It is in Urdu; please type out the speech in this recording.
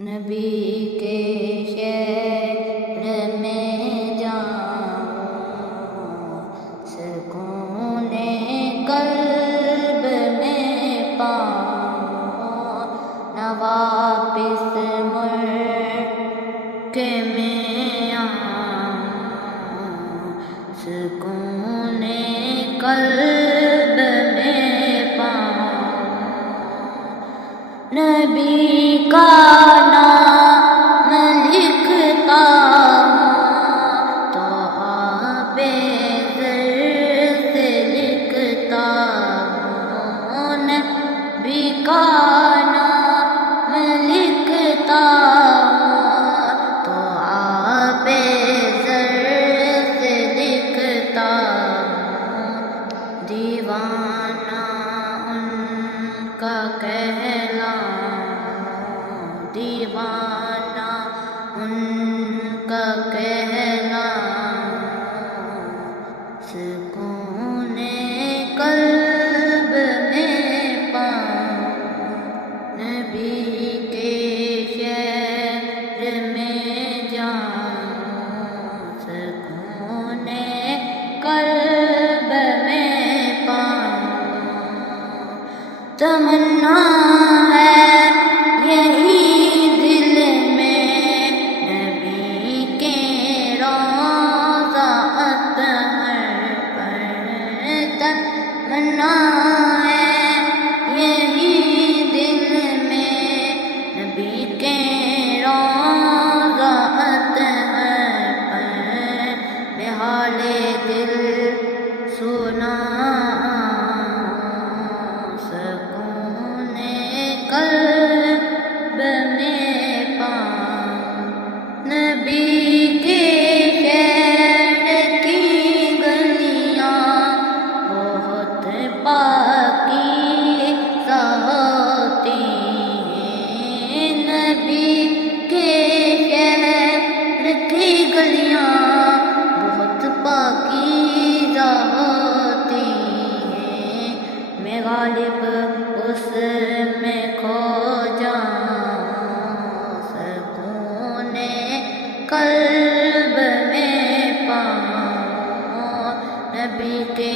نبی کے شہر میں جاؤں، سکون قلب میں پاؤں، نہ واپس ملک میں آؤں، سکون قلب میں پاؤں، نبی کا نام لکھتا ہوں تو آبِ زر سے لکھتا ہوں، نبی کا نام لکھتا ہوں تو آبِ زر سے لکھتا ہوں، دیوانہ ان کا کہلاؤں، دیوانہ ان کا کہلاؤں، سکون قلب میں پاؤں، نبی کے شہر میں جاؤں، سکون قلب میں پاؤں، تمنا ہے یہی دل میں نبی کے روضہ اطہر پر، تمنا ہے یہی دل میں نبی کے روضہ اطہر پر، بحال دل سناؤں، سکون قلب میں پاؤں، نبی کے شہر کی گلیاں بہت پاکیزہ ہوتی ہیں، نبی کے شہر کی گلیاں بہت پاکیزہ ہوتی ہیں، میں غالب اس میں کھو جاؤں، سکون قلب میں پاؤں، نبی کے